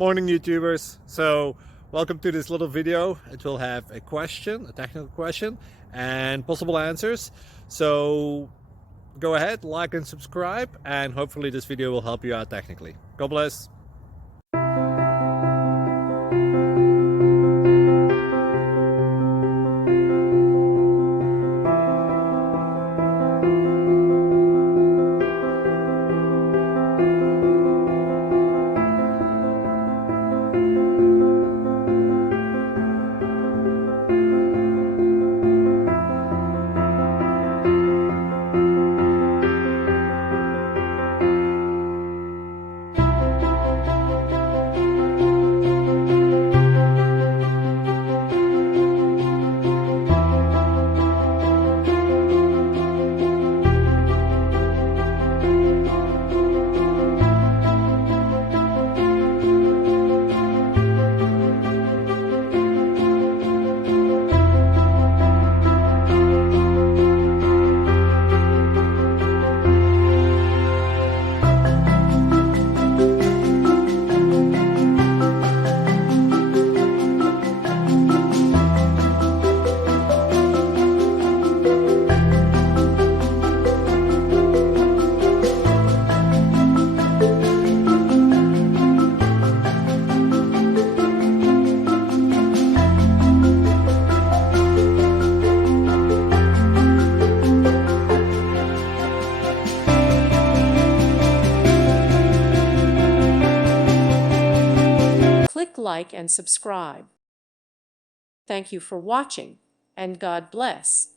Morning YouTubers. So welcome to this little video. It will have a question, a technical question, and possible answers. So go ahead, like and subscribe, and hopefully this video will help you out technically. God bless. Click like and subscribe. Thank you for watching, and God bless.